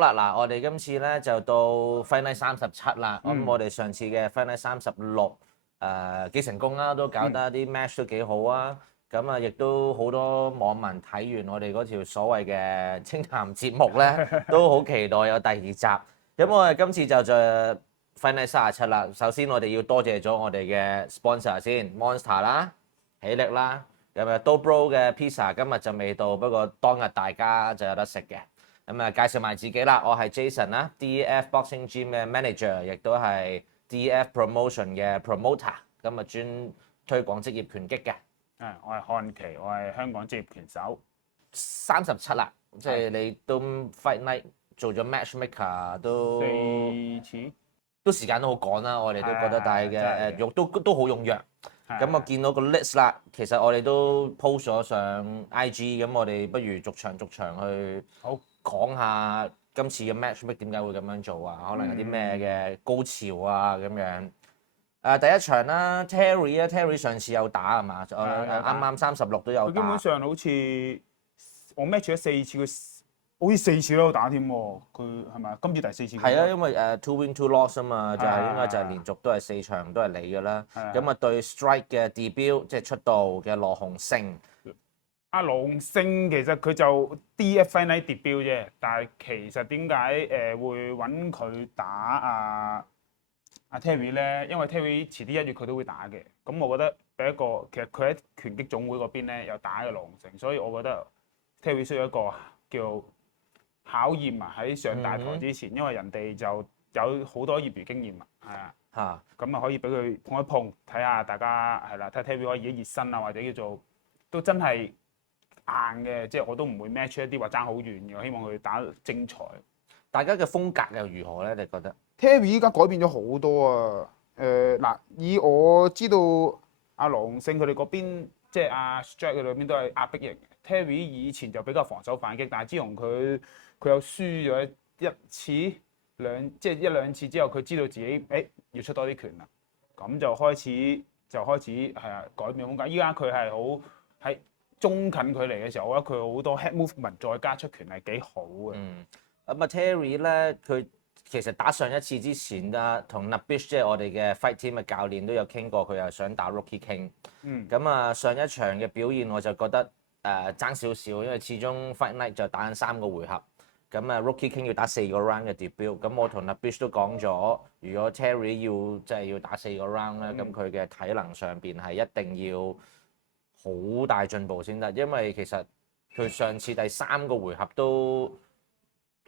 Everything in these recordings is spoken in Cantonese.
啦，嗱，我哋今次咧就到 Fight Night 37啦。咁我哋上次嘅 Fight Night 36幾成功啦，都搞得啲 match 都幾好啊。咁啊，亦都好多網民睇完我哋嗰條所謂嘅清談節目咧，都好期待有第二集。咁我哋今次就Fight Night 37啦。首先我哋要多謝咗我哋嘅 sponsor 先 ，Monster 啦、喜力啦，咁啊 Dobro 嘅 pizza 今日就未到，不過當日大家就有得食嘅。咁啊，介紹埋自己啦，我係 Jason 啦，DF Boxing Gym 嘅 manager，亦都係 DF Promotion 嘅 promoter，咁啊專推廣職業拳擊嘅。我係漢奇，我係香港職業拳手。37啦，即係你都 Fight Night 做咗 matchmaker 都4次，都時間都好趕啦，我哋都覺得，但係嘅肉都好踴躍。咁我見到個 list 啦，其實我哋都 post 咗上 IG，咁我哋不如逐場去講下今次嘅 matchmake 點解會咁樣做啊？可能有啲咩嘅高潮啊咁樣。第一場啦 ，Terry 上次有打係嘛？啱啱36都有打。佢基本上好似我 match 咗4次，佢好似4次都有打添喎。佢係咪今次第4次？係啊，因為2 win 2 loss 啊嘛，就係應該就係連續都係4場都係你㗎啦。咁啊對 Strike 嘅 debut 即係出道嘅羅鴻勝。阿羅鴻勝其實佢就 DF Fight Night debut 啫，但係其實點解會揾佢打阿 Terry 咧？因為 Terry 遲啲1月佢都會打嘅，咁我覺得俾一個其實佢喺拳擊總會嗰邊咧有打嘅羅鴻勝，所以我覺得 Terry 需要一個叫考驗啊，喺上大台之前，因為人哋就有好多業餘經驗啊，係啊，咁啊可以俾佢碰一碰，睇下大家係啦，睇 Terry 可以而家熱身啊，或者叫做都真係硬嘅，即係我都唔會 match 一啲話爭好遠嘅，我希望佢打精彩。大家嘅風格又如何咧？你覺得 Terry 依家改變咗好多啊！嗱，以我知道阿羅鴻勝佢哋嗰邊，即係阿 Strike 佢哋嗰邊都係壓迫型。Terry 以前就比較防守反擊，但係自從佢有輸咗一次即係一兩次之後，佢知道自己要出多啲拳啦，咁就開始係啊改變風格。依家佢係好喺中近距離嘅時候，我覺得佢好多 head movement 再加出拳係幾好嘅。咁啊 Terry 咧，佢其實打上一次之前啦，同 Nabish 即係我哋嘅 fight team 嘅教練都有傾過，佢又想打 Rookie King。咁啊上一場嘅表現我就覺得爭少少，因為始終 Fight Night 就打緊3個回合。咁啊 Rookie King 要打4個 round 嘅 debut。咁我同 Nabish 都講咗，如果 Terry 要打4個 round 咧，咁佢嘅體能上邊係一定要好大進步先得，因為其實佢上次第3個回合都。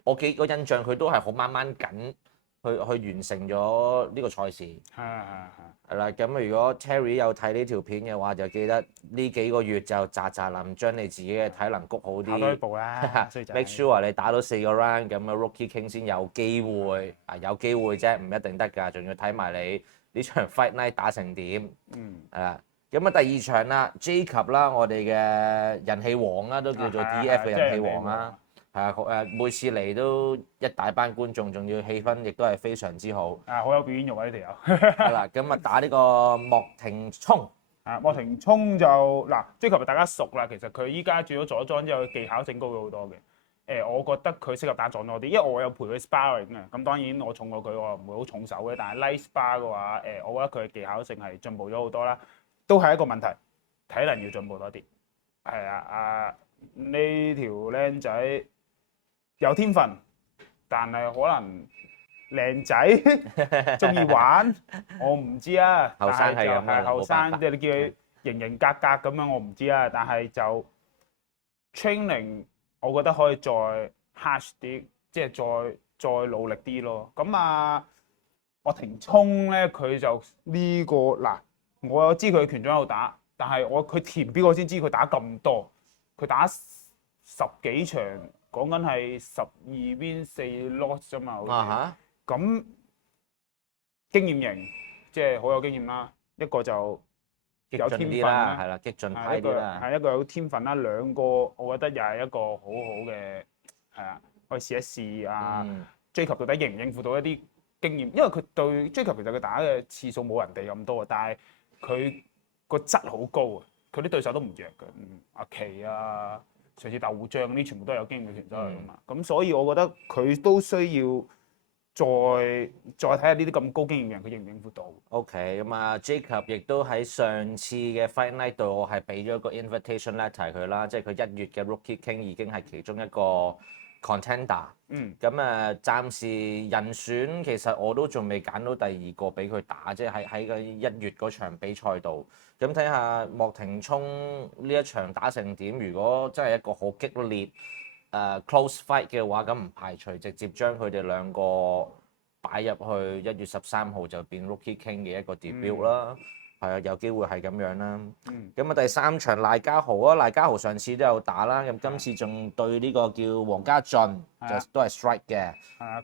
我幾個印象佢都係好掹掹緊去完成咗呢個賽事。係啦，咁如果 Terry 有睇呢條片嘅話，就記得呢幾個月就喳臨將你自己嘅體能谷好啲。跑多一步啦 ，make sure 你打到4個 round，咁啊 Rookie King 先有機會有機會啫，唔一定得㗎，仲要睇埋你呢場 Fight Night 打成點。咁啊第二場啦 ，Jacob 啦，我哋嘅人氣王啦，都叫做 DF 嘅人氣王啦。每次嚟都一大班觀眾，仲要氣氛亦都係非常之好。好有表演欲啊！呢條友。係啦，咁啊打呢個莫廷聰。莫廷聰就嗱，Jacob大家熟啦。其實佢依家轉咗左裝之後，技巧性高咗好多嘅。我覺得佢適合打撞多啲，因為我有陪佢 sparring 啊。咁當然我重過佢，我唔會好重手嘅。但係 light spar 嘅話，我覺得佢嘅技巧性係進步咗好多啦。都係一個問題，體能要進步多啲。係啊，呢條僆仔。有天分，但係可能靚仔，中意玩，我唔知啊。後生係咁樣，後生即係你叫佢型型格格咁樣，我唔知啊。但係就 training， 我覺得可以再 harsh 啲，即係再努力啲咯。咁莫廷聰咧，佢就呢個嗱，我知佢拳種有打，但係佢填表我先知佢打咁多，佢打10幾場。講緊係12 win 4 loss 啫嘛，好似咁經驗型，即係好有經驗啦。一個就有天分啦，係啦，激進派啲啦。係一個有天分啦，兩個我覺得又係一個好好嘅，係啊，可以試一試啊。Jacob 到底應唔應付到一啲經驗？因為佢對 Jacob 其實佢打嘅次數冇人哋咁多，但係佢個質好高啊，佢啲對手都唔弱嘅。阿奇啊。上次鬥將嗰啲全部都係有經驗嘅拳手嚟㗎嘛。咁所以我覺得佢都需要再睇下呢啲咁高經驗嘅人，佢應唔應付到 OK， 咁啊 Jacob 亦都喺上次嘅 Fight Night 度，我係俾咗個 invitation letter 佢啦，即係佢1月嘅 Rookie King 已經係其中一個 contender。咁暫時人選其實我都仲未揀到第二個俾佢打，即係喺個1月嗰場比賽度。咁睇下莫廷聰呢一場打成點？如果真係一個好激烈close fight 嘅話，咁唔排除直接將佢哋兩個擺入去1月13號就變 Rookie King 嘅一個 debut 啦。係啊，有機會係咁樣啦。咁第3場賴家豪啊，賴家豪上次都有打啦，咁今次仲對呢個叫黃家俊，就都係 strike 嘅。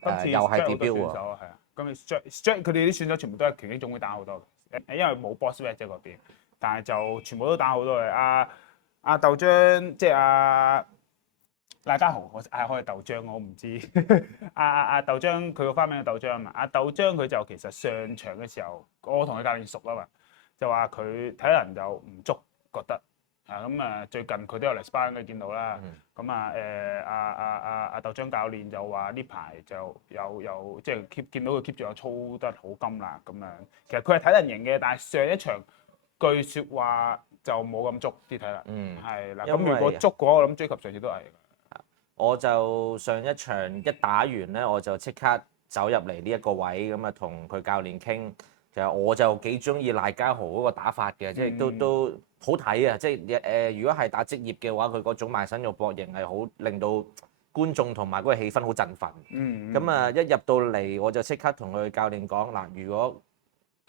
今次又係 debut 喎。係啊，今次 strike 佢哋啲選手全部都係拳擊總會打好多嘅，因為冇 boss vet 啫嗰邊，但係就全部都打好多嘅。阿豆漿即係賴家豪，我嗌開豆漿，我唔知。阿豆漿佢個花名係豆漿啊嘛。阿豆漿佢就其實上場嘅時候，我同佢教練熟啊嘛，就話佢體能就唔足，覺得最近佢都有嚟 sparring 嘅見到啦。咁阿豆漿教練就話呢排就有即係見到佢 keep 住有操得好金啦咁樣。其實佢係體能型嘅，但係上一場據説話就冇咁足啲體能。係啦。咁如果足嘅話，我諗追及上次都係。我就上一場一打完咧，我就即刻走入嚟呢一個位，咁啊同佢教練傾。其實我就幾中意賴家豪嗰個打法嘅，即係都好睇啊！即係如果係打職業嘅話，佢嗰種埋身肉搏型係好令到觀眾同埋嗰個氣氛好振奮。一入到嚟我就即刻同佢教練講嗱，如果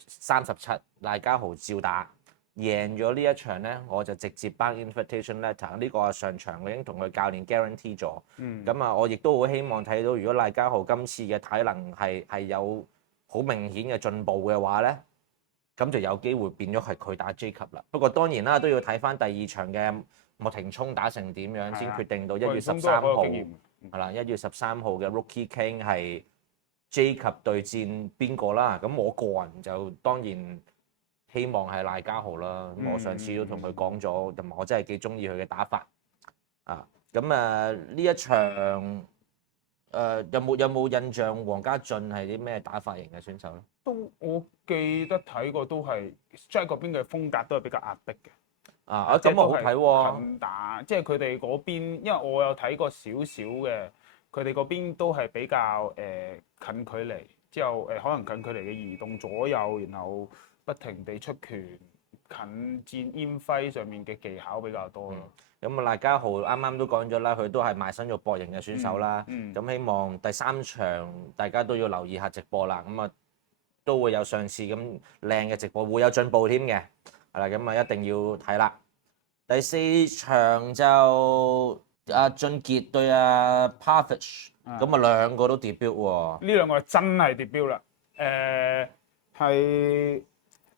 37賴家豪照打。贏咗呢一場咧，我就直接頒 invitation letter。呢個係上場我已經同佢教練 guarantee 咗。我亦都好希望睇到，如果賴家豪今次嘅體能係有好明顯嘅進步嘅話咧，咁就有機會變咗係佢打 Jacob 啦。不過當然啦，都要睇翻第2場嘅莫廷聰打成點樣先決定到1月13號係啦。1月13號嘅 Rookie King 係 Jacob 對戰邊個啦？咁我個人就當然希望係賴家豪啦。我上次都同佢講咗，同埋我真係幾中意佢嘅打法呢一場有冇印象黃家俊係啲咩打法型嘅選手咧？都我記得睇過，都係 strike 嗰邊嘅風格都係比較壓迫嘅。咁我好睇喎。近打，即係佢哋嗰邊，因為我有睇過少少嘅，佢哋嗰邊都係比較近距離，之後可能近距離嘅移動左右，然後不停地出拳，近戰煙揮上面嘅技巧比較多咯。咁賴家豪啱啱都講咗啦，佢都係賣身肉搏型嘅選手啦。咁希望第3場大家都要留意下直播啦。都會有上次咁靚嘅直播，會有進步添嘅。係啦，咁一定要睇啦。第4場就阿俊傑對阿 Parfish， 兩個都 debut 喎。呢兩個真係 debut 啦。係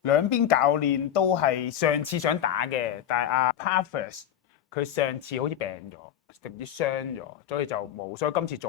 兩邊教練都係上次想打嘅，但係阿 Parfish 佢上次好似病咗，定唔知傷咗，所以就冇，所以今次再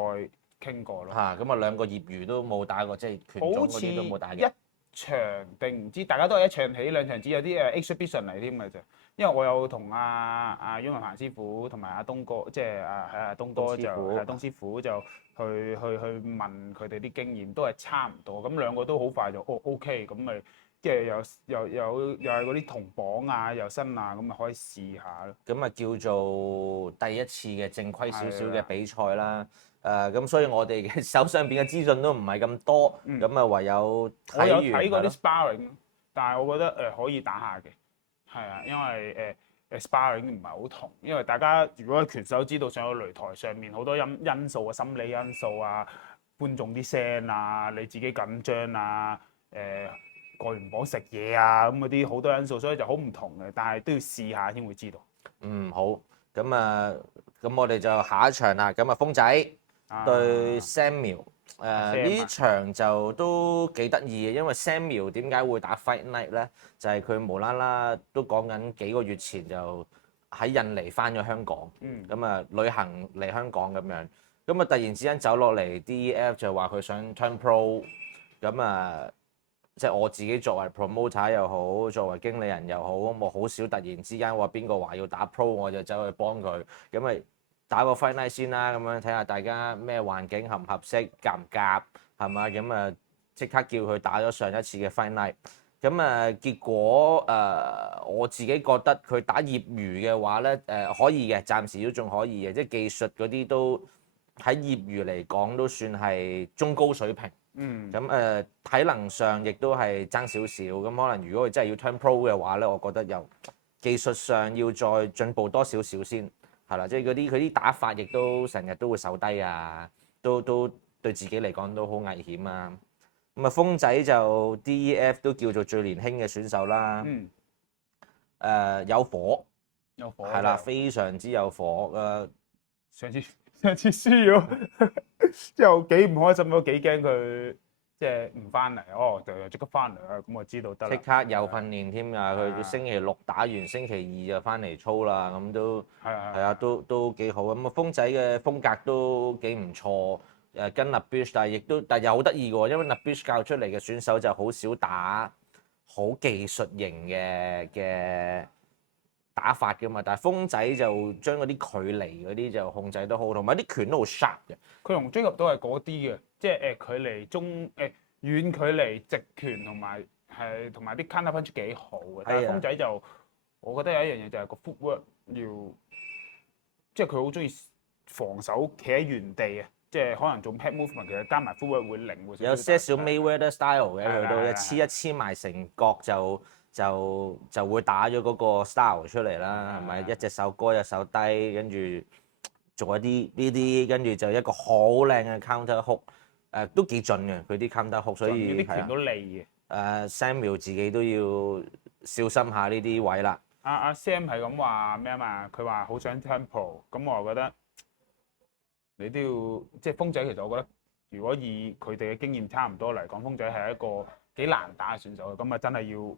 傾過咯。兩個業餘都冇打過，即係拳種嗰啲都冇打嘅。一場定唔知，大家都係一場起兩場止，有啲exhibition 嚟添嘅啫。因為我有同阿阮文凡師傅同埋阿東哥，即係阿東哥就東師傅就去問佢哋啲經驗，都係差唔多。咁兩個都好快就OK，咁咪即係又係嗰啲同榜啊，又新啊，咁咪可以試下咯。咁叫做第一次嘅正規少少嘅比賽啦。咁所以我哋嘅手上邊嘅資訊都唔係咁多，唯有睇完。我有睇過啲 sparring，但係我覺得可以打下嘅。係啊，因為sparring 唔係好同，因為大家如果拳手知道上個擂台上面好多因素啊，心理因素啊，觀眾啲聲啊，你自己緊張啊，過完磅食嘢啊，咁嗰啲好多因素，所以就好唔同嘅。但係都要試下先會知道。好，咁我哋就下一場啦。風仔對 Samuel。呢場就都幾得意嘅，因為 Samuel 點解會打 Fight Night 咧？就係佢無啦啦都講緊幾個月前就喺印尼翻咗香港，旅行嚟香港咁樣，突然之間走落嚟 DEF 就話佢想 turn pro，即係我自己作為 promoter 又好，作為經理人又好，咁我好少突然之間話邊個話要打 pro 我就走去幫佢，咁咪打個 fight night 先啦，咁樣睇下大家咩環境合唔合適，夾唔夾，係嘛？咁啊即刻叫佢打咗上一次嘅 fight night。咁結果我自己覺得佢打業餘嘅話咧可以嘅，暫時都仲可以嘅，即係技術嗰啲都喺業餘嚟講都算係中高水平。咁體能上亦都係爭少少，咁可能如果佢真係要 turn pro 嘅話咧，我覺得又技術上要再進步多少少先係啦，即係佢啲打法亦都成日都會手低啊，都對自己嚟講都好危險啊。咁啊，鋒仔就 DEF 都叫做最年輕嘅選手啦。有火，係啦，非常之有火。上次輸咗，之後幾唔開心咯，幾驚佢即係唔翻嚟。就即刻翻嚟啊！咁我知道得啦。即刻有訓練添啊！佢星期六打完，星期二就翻嚟操啦。咁都係啊，都幾好。咁啊，鋒仔嘅風格都幾唔錯。跟 Nabish， 但係又好得意嘅喎，因為 Nabish 教出嚟嘅選手就好少打好技術型嘅打法㗎嘛，但係鋒仔就將嗰啲距離嗰啲就控制得好，同埋啲拳都好 sharp 嘅。佢同 Jacob 都係嗰啲嘅，即係距離遠距離直拳同埋啲 counter punch 幾好嘅。但係鋒仔就我覺得有一樣嘢就係個 footwork 要，即係佢好中意防守企喺原地啊。即係可能做 head movement，其實加埋 footwork 會靈活少少。有些少 Mayweather style 嘅，佢都一黐埋成角就會打咗嗰個 style 出嚟啦，係咪？一隻手高一隻手低，跟住做一啲呢啲，跟住就一個好靚嘅 counter hook，都幾準嘅佢啲 counter hook，所以啲拳都利嘅。Samuel 自己都要小心下呢啲位啦。阿 Sam 係咁話咩啊嘛？佢話好想 turn pro，咁我覺得。你都要即係鋒仔，其實我覺得如果以佢哋嘅經驗差唔多嚟講，鋒仔係一個幾難打嘅選手，咁啊真係要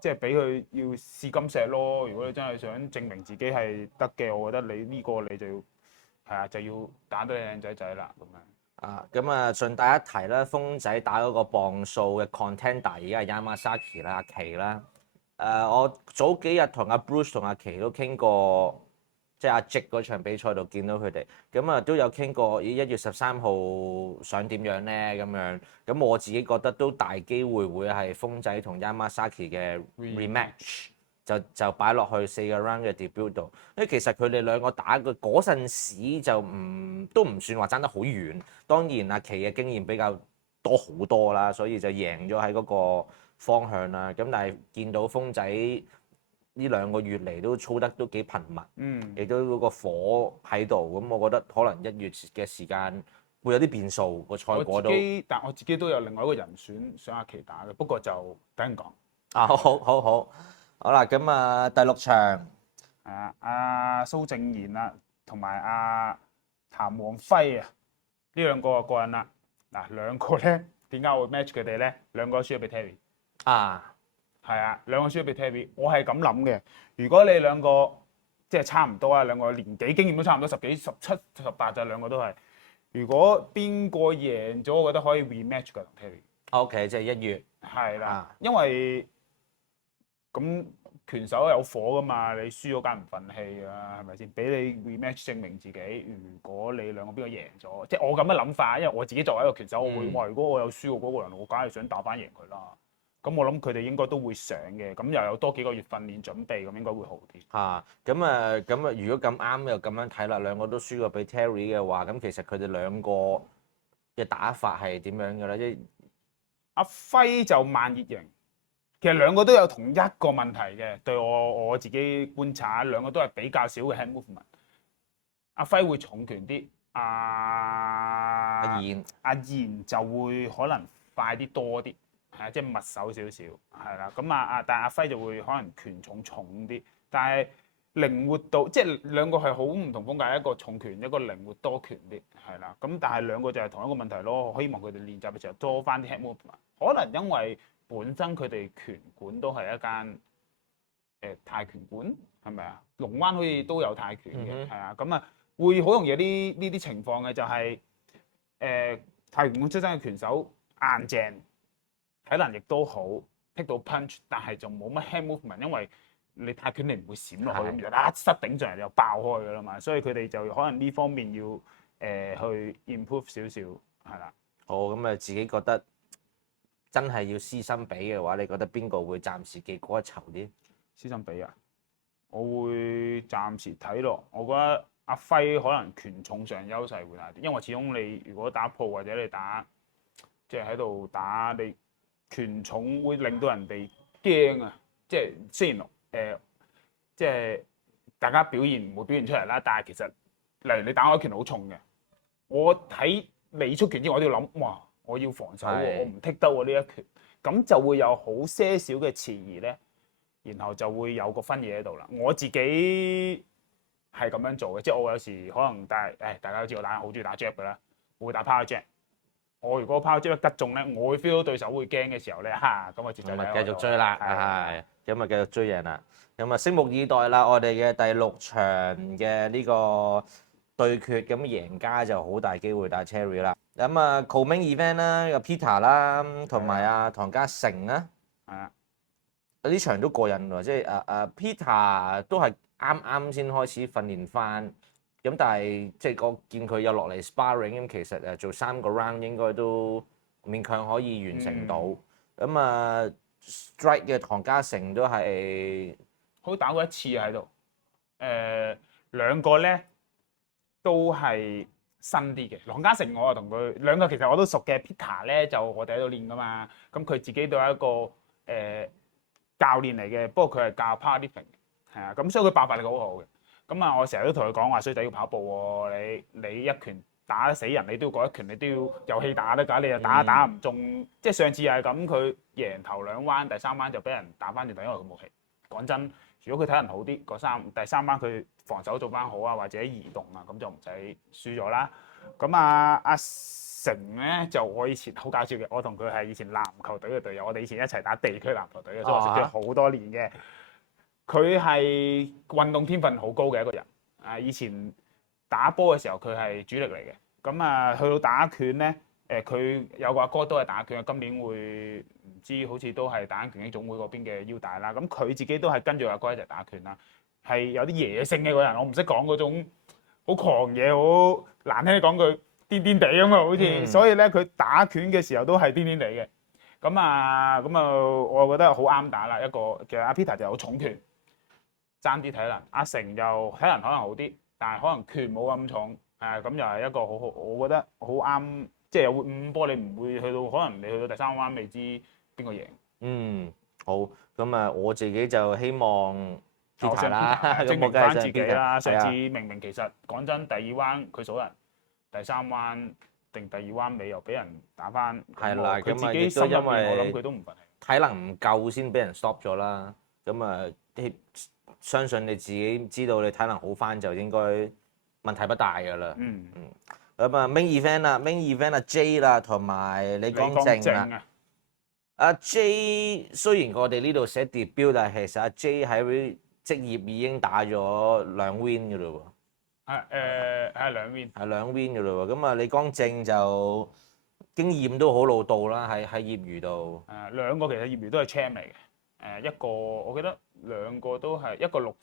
即係俾佢要試金石咯。如果你真係想證明自己係得嘅，我覺得你呢個你就要就要打得靚仔仔啦咁樣。咁啊順帶一提啦，鋒仔打嗰個磅數嘅 contender 而家係 Yamasaki 啦，阿奇啦。我早幾日同阿 Bruce 同阿奇都傾過。即係阿 Jake 嗰場比賽度見到佢哋，咁啊都有傾過，咦1月13號想點樣咧咁樣，咁我自己覺得都大機會會係鋒仔同 Yamasaki 嘅 rematch，就擺落去4個 round 嘅 debut 度，因為其實佢哋兩個打嘅嗰陣時就都唔算話爭得好遠，當然阿奇嘅經驗比較多好多啦，所以就贏咗喺嗰個方向啦，咁但係見到鋒仔。呢2個月嚟都操得都幾頻密，亦都嗰個火喺度，咁我覺得可能1月嘅時間會有啲變數個賽果都。但我自己都有另外一個人選想阿奇打嘅，不過就等陣講。好啦，咁啊第6場阿蘇正賢啦，同埋阿譚王輝啊，呢兩個過癮啦。嗱兩個咧點解我會 match 佢哋咧？兩個輸咗俾 Terry。係啊，兩個輸咗俾 Terry， 我係咁諗嘅。如果你兩個即係差唔多啊，兩個年紀經驗都差唔多，十幾、17、18就兩個都係。如果邊個贏咗，我覺得可以 rematch 㗎同 Terry。OK， 即係1月。係啦，因為咁拳手有火㗎嘛，你輸咗梗唔憤氣啊，係咪先？俾你 rematch 證明自己。如果你兩個邊個贏咗，即係我咁嘅諗法，因為我自己作為一個拳手，我會話：如果我有輸過嗰個人，我梗係想打翻贏佢啦。咁我諗佢哋應該都會上嘅，咁又有多幾個月訓練準備，咁應該會好啲。咁如果咁啱又咁樣睇啦，兩個都輸過俾 Terry 嘅話，咁其實佢哋兩個嘅打法係點樣嘅咧？阿輝就慢熱型，其實兩個都有同一個問題嘅。對我自己觀察，兩個都係比較少嘅 hand movement。阿輝會重拳啲，阿賢就會可能快啲多啲。即係密手少少，係啦。咁但係阿輝就會可能拳重啲，但係靈活度即係兩個係好唔同風格，一個重拳，一個靈活多拳啲，係啦。咁但係兩個就係同一個問題咯。我希望佢哋練習嘅時候多翻啲 head movement。可能因為本身佢哋拳館都係一間泰拳館，係咪啊？龍灣好似都有泰拳嘅，係啊。咁會好容易有呢啲情況嘅，就係泰拳館出身嘅拳手硬淨。體能亦都好，pick 到 punch，但係就冇乜 hand movement，因為你泰拳你唔會閃落去，咁就一塞頂上嚟就爆開㗎啦嘛，所以佢哋就可能呢方面要去 improve 少少，係啦。好，咁啊自己覺得真係要師生比嘅話，你覺得邊個會暫時技高一籌啲？師生比啊，我會暫時睇落，我覺得阿輝可能拳重上優勢會大啲，因為始終你如果打鋪或者你打即係喺度打，你拳重會令到人哋驚啊！即係雖然即係大家表現唔會表現出嚟啦，但係其實例如你打我一拳好重嘅，我喺你出拳之前我都要諗，哇！我要防守喎，我唔剔得喎呢一拳，咁就會有好些少嘅遲疑咧。然後就會有個分野喺度啦。我自己係咁樣做嘅，即係我有時可能大家都知我好中意打 jab 嘅啦，我會打 power jab。我如果 power jab 一擊中咧，我會 feel 到對手會驚嘅時候咧，咁我節奏咪繼續追啦，係咁啊繼續追贏啦。咁啊拭目以待啦，我哋嘅第6場嘅呢個對決，咁贏家就好大機會打 Cherry 啦。咁啊 co-main event 啦，有 Peter 啦，同埋阿唐家成啦。係啊。呢場都過癮喎，即係Peter 都係啱先開始訓練翻，咁但係即係我見佢有落嚟 sparring，咁其實做3個 round 應該都勉強可以完成到。咁strike 嘅唐家成都係好打過一次喺度，兩個咧都係新啲嘅。唐家成我啊同佢兩個其實我都熟嘅 ，Peter 咧就我哋喺度練噶嘛，咁佢自己都係一個教練嚟嘅，不過佢係教 powerlifting 嘅，係啊，咁所以佢爆發力好好嘅。咁啊，我成日都同佢講話，衰仔要跑步喎，你一拳打得死人，你都要嗰一拳，你都要有氣打得㗎，你又打唔中，即係上次又係咁，佢贏頭2彎，第3彎就俾人打翻轉頭，因為佢冇氣。講真，如果佢體能好啲，第3彎佢防守做翻好啊，或者移動啊，咁就唔使輸咗啦。咁阿成咧就我以前好搞笑嘅，我同佢係以前籃球隊嘅隊友，我哋以前一齊打地區籃球隊嘅，所以我識咗好多年嘅。佢係運動天分好高嘅一個人，以前打波嘅時候佢係主力嚟嘅。咁去到打拳咧，佢有個阿哥都係打拳，今年會唔知好似都係打緊拳擊總會嗰邊嘅腰帶啦。咁佢自己都係跟住阿哥一齊打拳啦，係有啲野性嘅個人，我唔識講嗰種好狂野，好難聽講句。癲癲地咁啊，好似，所以咧佢打拳嘅時候都係癲癲地嘅。我覺得好啱打啦。其實阿 Peter 就有重拳，爭啲體能。阿成就體能可能好啲，但係可能拳冇咁重。咁又係一個好好，我覺得好啱。即係有5波，你唔會去到，可能你去到第3彎未知邊個贏。好。咁我自己就希望 Peter 啦，證明翻自己啦。上次明其實講真，第2彎佢數人。第3彎定第2彎尾又俾人打翻，係啦，佢自己心入邊我諗佢都唔忿氣，體能唔夠先俾人 stop 咗啦。相信你自己知道你體能好翻就應該問題不大㗎啦。main event 啦，main event 阿 J 啦，同埋李光正啦。阿 J 雖然我哋呢度寫 debut，但係其實阿 J 喺職業已經打咗2 win 㗎啦喎。係2 win，係2 win 㗎啦喎。咁李光正就經驗都好老道啦，喺業餘度。兩個其實業餘都係 champ 嚟嘅。一個我記得兩個都係一個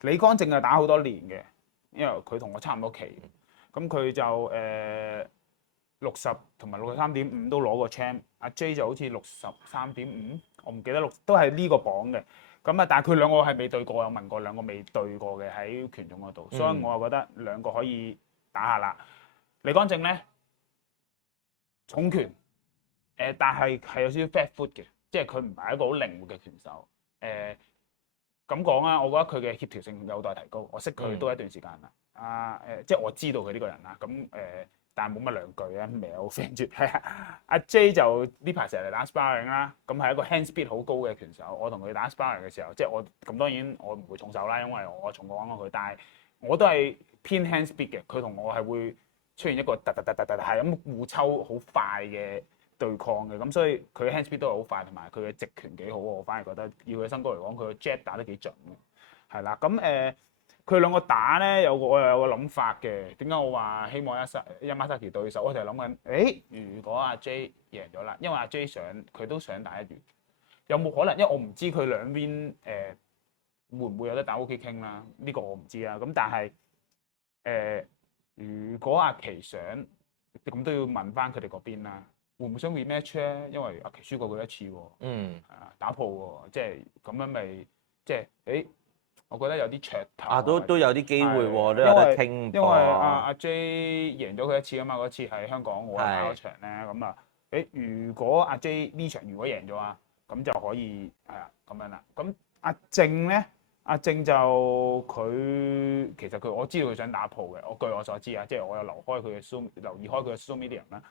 李光正係打好多年嘅，因為佢同我差唔多期。咁佢就60同埋63.5都攞過 champ。阿 J 就好似63.5，我唔記得都係呢個榜嘅。但係佢兩個係未對過，有問過兩個未對過嘅喺拳種嗰度，所以我又覺得兩個可以打下啦。李光正咧重拳，但係有少少 fat foot 嘅，即係佢唔係一個好靈活嘅拳手。咁講啊，我覺得佢嘅協調性有待提高。我識佢都一段時間啦。即係我知道佢呢個人啦。但係冇乜兩句啊，未有 friend 住。阿 J 就呢排成日嚟打 sparring 啦，咁係一個 hand speed 好高嘅拳手。我同佢打 sparring 嘅時候，即係我咁當然我唔會重手啦，因為我重過佢，但係我都係偏 hand speed 嘅。佢同我係會出現一個突係咁互抽好快嘅對抗嘅，咁所以佢 hand speed 都係好快，同埋佢嘅直拳幾好。我反而覺得要佢身高嚟講，佢嘅 jab 打得幾準嘅，係啦。佢兩個打咧，我又有個諗法嘅。點解我話希望Yamasaki對手？我就係諗緊，如果阿 J 贏咗啦，因為阿 J 佢都想打1月，有冇可能？因為我唔知佢兩邊會唔會有得打 OK 傾啦，呢個我唔知啦。咁但係如果阿奇想，咁都要問翻佢哋嗰邊啦，會唔會想 rematch 咧？因為阿奇輸過佢一次喎，打破喎，即係咁樣咪即係我覺得有啲噱頭都有啲機會喎，都有得傾噃。因為阿 J 贏咗佢一次啊嘛，嗰次喺香港我打嗰場咧，咁啊，如果阿 J 呢場如果贏咗啊，咁就可以係啊咁樣啦。咁阿正咧，阿正就佢其實我知道佢想打鋪嘅，據我所知啊，即係我有留意開佢嘅 social media 啦，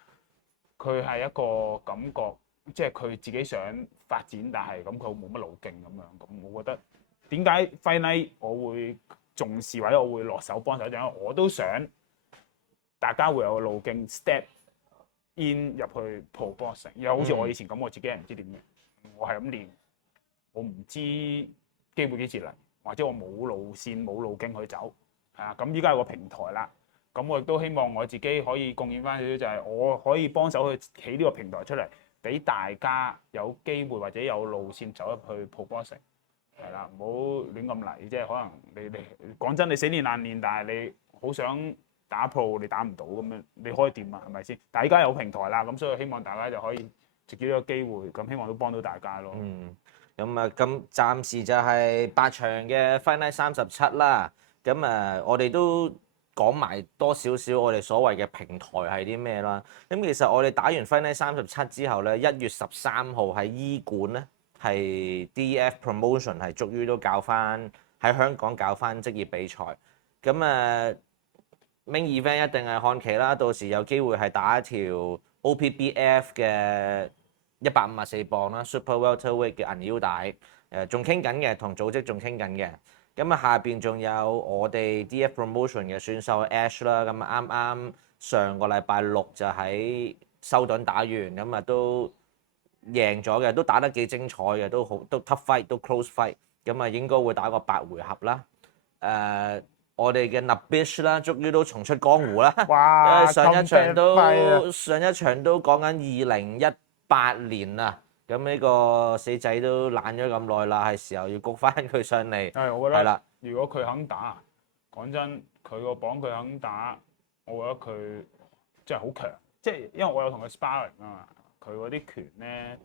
佢係一個感覺，即係佢自己想發展，但係咁佢冇乜路徑咁樣，咁我覺得。點解 Fight Night 我會重視或者我會落手幫手？就因為我都想大家會有個路徑 step in 入去 pro boxing，又好似我以前咁，我自己係唔知點嘅，我係咁練，我唔知機會幾時嚟，或者我冇路線冇路徑去走，係啊，咁依家有個平台啦，咁我亦都希望我自己可以貢獻翻少少，就係我可以幫手去起呢個平台出嚟，俾大家有機會或者有路線走入去 pro boxing。係啦，唔好亂咁嚟，即係可能你講真，你死練爛練，但係你好想打 pro，你打唔到咁樣，你可以點啊？係咪先？但係而家有平台啦，咁所以希望大家就可以藉住呢個機會，咁希望都幫到大家咯。咁暫時就係8場嘅 Fight Night 37啦。咁我哋都講埋多少少我哋所謂嘅平台係啲咩啦。咁其實我哋打完 Fight Night 37之後咧，1月13號喺醫館咧。係 DF Promotion 係終於都搞翻喺香港搞翻職業比賽，咁main event 一定係漢奇啦，到時有機會係打一條 OPBF 嘅154磅啦 Super Welterweight 嘅銀腰帶，仲傾緊嘅，同組織仲傾緊嘅，咁下邊仲有我哋 DF Promotion 嘅選手 Ash 啦，咁啱啱上個禮拜6就喺修頓打完，咁都贏咗嘅，都打得幾精彩嘅，都 tough fight，都 close fight，咁應該會打個8回合啦。我哋嘅 Nabish 啦，終於都重出江湖啦。哇！上一場都講緊2018年啦，咁呢個死仔都懶咗咁耐啦，係時候要谷翻佢上嚟。係，我覺得係啦。如果佢肯打，講真，佢個榜佢肯打，我覺得佢真係好強。即係因為我有同佢 sparring 啊嘛。佢嗰啲拳咧，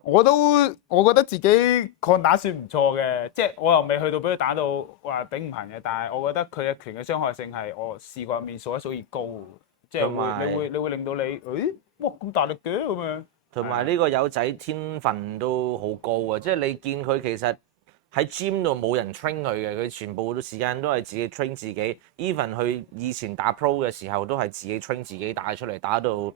我覺得自己抗打算唔錯嘅，即係我又未去到俾佢打到話頂唔行嘅，但係我覺得佢嘅拳嘅傷害性係我試過入面數一數二高，即係你會令到你，哇咁大力嘅咁樣。同埋呢個友仔天分都好高啊！即係你見佢其實喺 gym 度冇人 train 佢嘅，佢全部時間都係自己 train 自己。even 佢以前打 pro 嘅時候都係自己 train 自己打出嚟，打到。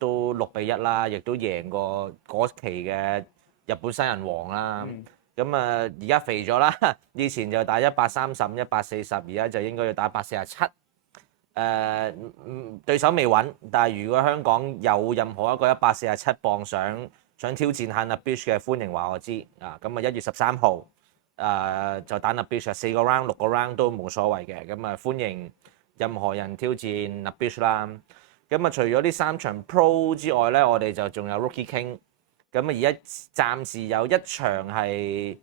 都6-1啦，亦都贏過嗰期嘅日本新人王啦。咁而家肥咗啦，以前就打135、140，而家就應該要打147。對手未穩，但係如果香港有任何一個147磅想挑戰下 Nabish 嘅，歡迎話我知啊。咁1月13號就打 Nabish， 4個 round、6個 round 都冇所謂嘅。咁歡迎任何人挑戰 Nabish 啦。咁除咗呢3場 Pro 之外咧，我哋就仲有 Rookie King。咁而家暫時有一場係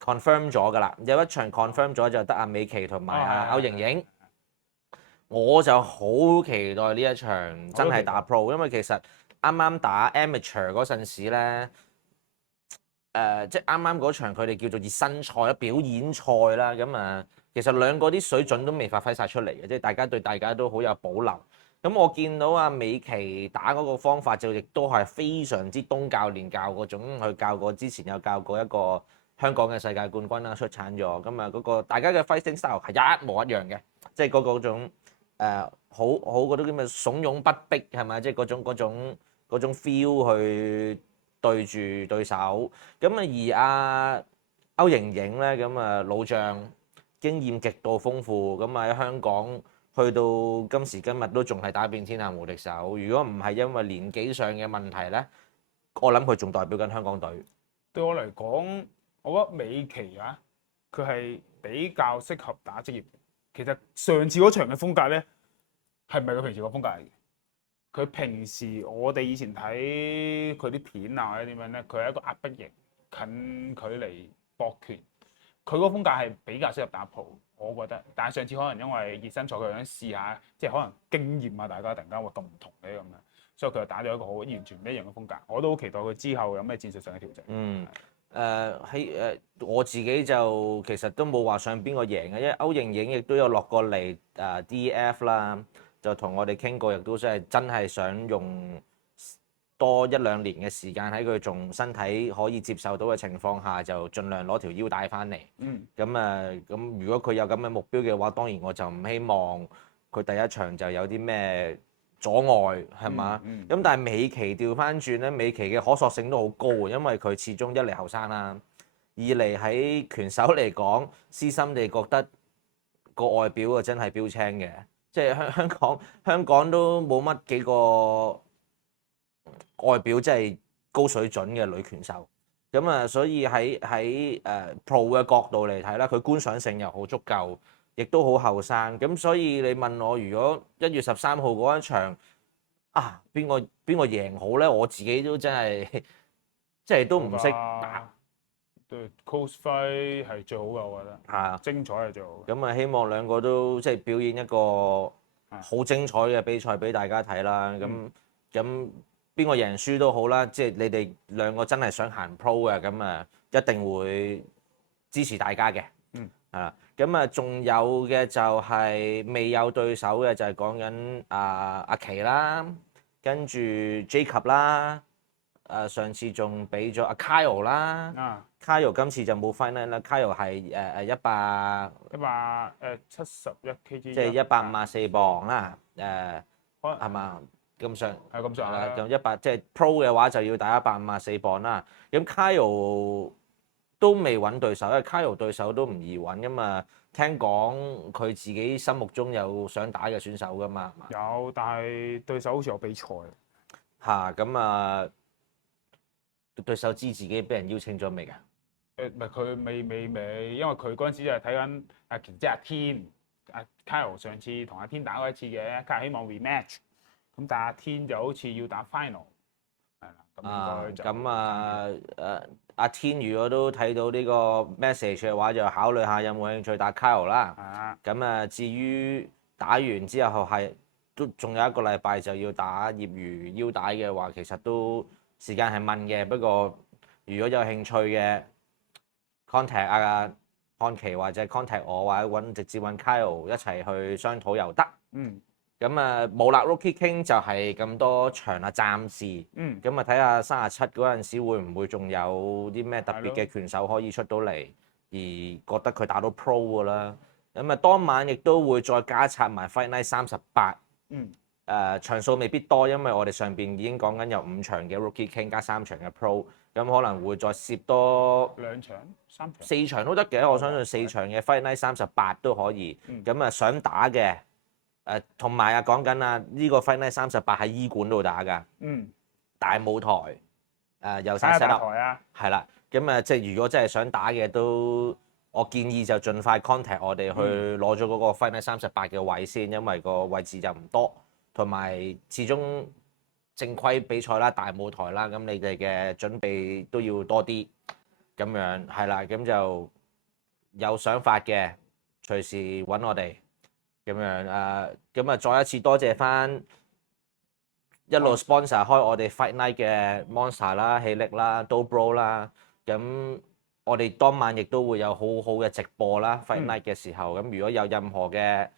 confirm 咗㗎啦，有一場 confirm 咗就得阿美琪同埋阿歐瑩瑩。我就好期待呢一場真係打 Pro，因為其實啱啱打 Amateur 嗰陣時咧，即係啱啱嗰場佢哋叫做熱身賽啦、表演賽啦。咁其實兩個啲水準都未發揮晒出嚟嘅，即係大家對大家都好有保留。咁我見到阿美琪打嗰個方法就亦都係非常之東教練教嗰種，佢教過之前有教過一個香港嘅世界冠軍啦，出產咗。咁嗰個大家嘅 fighting style 係一模一樣嘅，即係嗰種好嗰啲咁嘅慫恿不逼係咪？即係嗰種 feel 去對住對手。咁而阿歐瑩瑩咧，咁老將經驗極度豐富，咁喺香港。去到今時今日都仲係打遍天下無敵手。如果唔係因為年紀上嘅問題咧，我諗佢仲代表緊香港隊。對我嚟講，我覺得美琪啊，佢係比較適合打職業。其實上次嗰場嘅風格咧，係唔係佢平時個風格嚟嘅？佢平時我哋以前睇佢啲片啊或者點樣咧，佢係一個壓迫型、近距離搏拳。佢嗰個風格係比較適合打 Pro，我覺得。但係上次可能因為熱身賽，佢想試下，即係可能經驗啊，大家突然間會咁唔同嘅咁樣，所以佢就打咗一個好完全唔一樣嘅風格。我都好期待佢之後有咩戰術上嘅調整。我自己就其實都冇話上邊個贏嘅，因為歐盈盈亦都有落過嚟DF 啦，就同我哋傾過，亦都真係想用多一兩年嘅時間喺佢仲身體可以接受到嘅情況下，就盡量攞條腰帶翻嚟。咁如果佢有咁嘅目標嘅話，當然我就唔希望佢第一場就有啲咩阻礙係嘛？咁但係美琪調翻轉咧，美琪嘅可塑性都好高，因為佢始終一嚟後生啦，二嚟喺拳手嚟講，私心地覺得個外表啊真係標青嘅，即係香港都冇乜幾個外表真係高水準嘅女拳手。咁啊，所以喺Pro 嘅角度嚟睇啦，佢觀賞性又好足夠。亦都好後生，咁所以你問我，如果1月13號嗰一場啊，邊個贏好咧？我自己都真係即係都唔識答。對 close fight 係最好嘅，我覺得。係啊，精彩係最好。咁啊，希望兩個都即係表演一個好精彩嘅比賽俾大家睇啦。咁邊個贏輸都好啦，即係你哋兩個真係想行 Pro 嘅，咁啊一定會支持大家嘅。咁啊，仲有嘅就係未有對手嘅，就係講緊阿琪啦，跟住 Jacob 啦，上次仲俾咗阿 Kyle 啦，Kyle 今次就冇 fight night 啦，Kyle 係71 kg，即係154磅啦，係嘛？咁上係咁上下啦。咁100即係 Pro 嘅話就要打154磅啦。咁 Kyle都未揾對手，因為 Kyle 對手都唔易揾噶嘛。聽講佢自己心目中有想打嘅選手噶嘛。有，但係對手好似有比賽。咁對手知自己俾人邀請咗未㗎？唔係佢未，因為佢嗰陣時就係睇緊即係阿天，Kyle 上次同阿天打過一次嘅，Kyle 希望 rematch，咁但係阿天就好似要打 final。阿天如果都睇到呢個 message 嘅話，就考慮下有冇興趣打 Kyle 啦。至於打完之後都仲有1個禮拜就要打業餘腰帶嘅話，其實都時間係問嘅。不過如果有興趣嘅 contact 阿漢琪或者 contact 我，或者直接揾 Kyle 一齊去商討又得。冇啦 Rookie King 就係咁多場啦，暫時。睇下37嗰陣時會唔會仲有啲咩特別嘅拳手可以出到嚟，而覺得佢打到 Pro 㗎啦。當晚亦都會再加插埋 Fight Night 38。場數未必多，因為我哋上邊已經講緊有5場嘅 Rookie King 加3場嘅 Pro，咁可能會再攝多2場、3場、4場都得嘅。我相信4場嘅 Fight Night 38都可以。想打嘅。同埋講緊呢個 Fight Night 38喺醫館度打㗎，大舞台，有晒 set up，係啦，咁即係如果真係想打嘅都，我建議就盡快 contact 我哋去攞咗嗰個 Fight Night 38嘅位先，因為個位置就唔多，同埋始終正規比賽啦、大舞台啦，咁你哋嘅準備都要多啲，咁樣係啦，咁就有想法嘅隨時揾我哋。咁樣再一次多謝翻一路 sponsor 開我哋 Fight Night 嘅 Monster 啦、喜力啦、Dobro 啦，咁我哋當晚亦都會有好好嘅直播啦。Fight Night 嘅時候，咁如果有任何嘅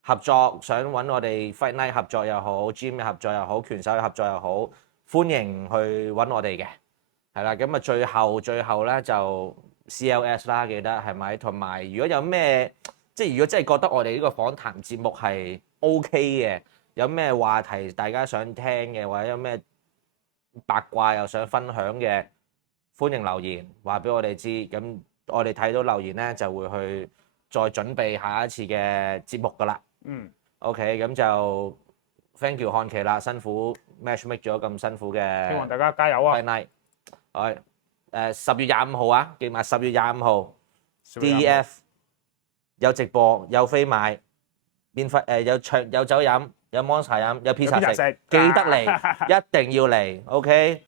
合作，想揾我哋 Fight Night 合作又好，Gym 嘅合作又好，拳手嘅合作又好，歡迎去揾我哋嘅，係啦。咁最後咧就 CLS 啦，記得係咪？同埋如果有咩即係如果真係覺得我哋呢個訪談節目係 OK 嘅，有咩話題大家想聽嘅，或者有咩八卦又想分享嘅，歡迎留言話俾我哋知。咁我哋睇到留言咧，就會去再準備下一次嘅節目㗎啦。OK，咁就 thank you 漢琪啦，辛苦 match make 咗咁辛苦嘅。希望大家加油啊 ！Fight Night，10月25號啊，記埋10月25號 DF。有直播，有飛買，免費有有酒飲，有 Monster 飲，有 pizza 食，記得嚟，一定要嚟，OK。